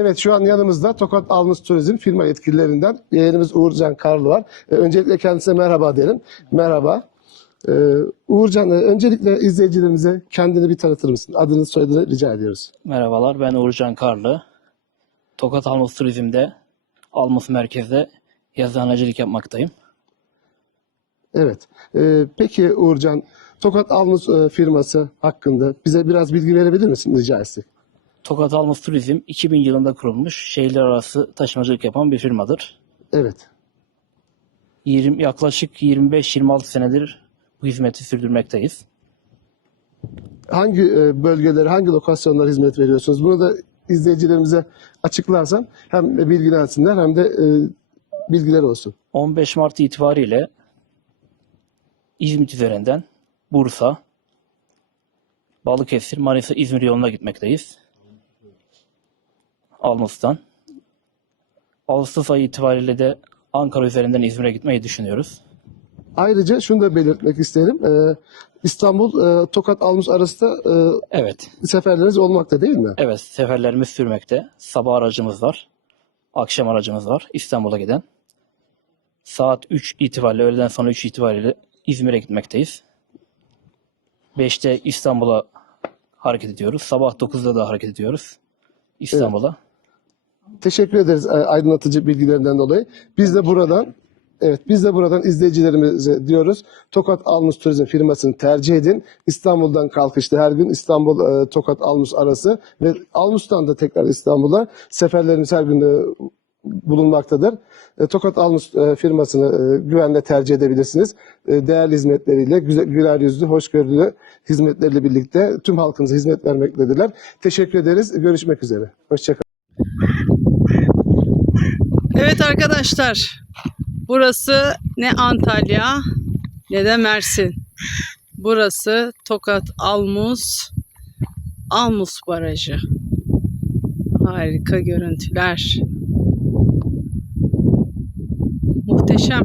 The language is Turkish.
Evet şu an yanımızda Tokat Almus Turizm firma yetkililerinden yeğenimiz Uğurcan Karlı var. E, öncelikle kendisine merhaba diyelim. Merhaba. E, Uğurcan e, öncelikle izleyicilerimize kendini bir tanıtır mısın? Adını soyadını rica ediyoruz. Merhabalar, ben Uğurcan Karlı. Tokat Almus Turizm'de, Almus Merkez'de yazıhanecilik yapmaktayım. Evet. E, peki Uğurcan Tokat Almus e, firması hakkında bize biraz bilgi verebilir misin rica etsek? Tokat Almus Turizm 2000 yılında kurulmuş, şehirler arası taşımacılık yapan bir firmadır. Evet. 20, yaklaşık 25-26 senedir bu hizmeti sürdürmekteyiz. Hangi e, bölgelere, hangi lokasyonlara hizmet veriyorsunuz? Bunu da izleyicilerimize açıklarsan hem bilgilensinler hem de e, bilgiler olsun. 15 Mart itibariyle İzmit üzerinden Bursa, Balıkesir, Manisa, İzmir yoluna gitmekteyiz. Almus'tan. Ağustos ayı itibariyle de Ankara üzerinden İzmir'e gitmeyi düşünüyoruz. Ayrıca şunu da belirtmek isterim. Ee, İstanbul, e, Tokat, Almus arası da Evet, e, seferleriniz olmakta değil mi? evet seferlerimiz sürmekte. Sabah aracımız var, akşam aracımız var İstanbul'a giden. Saat 3 itibariyle, öğleden sonra 3 itibariyle İzmir'e gitmekteyiz. 5'te İstanbul'a hareket ediyoruz. Sabah 9'da da hareket ediyoruz İstanbul'a. Teşekkür ederiz e, aydınlatıcı bilgilerinden dolayı. Biz de buradan Evet, biz de buradan izleyicilerimize diyoruz. Tokat Almus Turizm firmasını tercih edin. İstanbul'dan kalkışta her gün İstanbul e, Tokat Almus arası ve Almus'tan da tekrar İstanbul'a seferlerimiz her gün e, bulunmaktadır. Tokat Almus firmasını güvenle tercih edebilirsiniz. Değerli hizmetleriyle, güzel, güler yüzlü, hoşgörülü hizmetleriyle birlikte tüm halkımıza hizmet vermektedirler. Teşekkür ederiz. Görüşmek üzere. Hoşçakalın. Evet arkadaşlar, burası ne Antalya ne de Mersin. Burası Tokat Almus, Almus Barajı. Harika görüntüler. Muhteşem.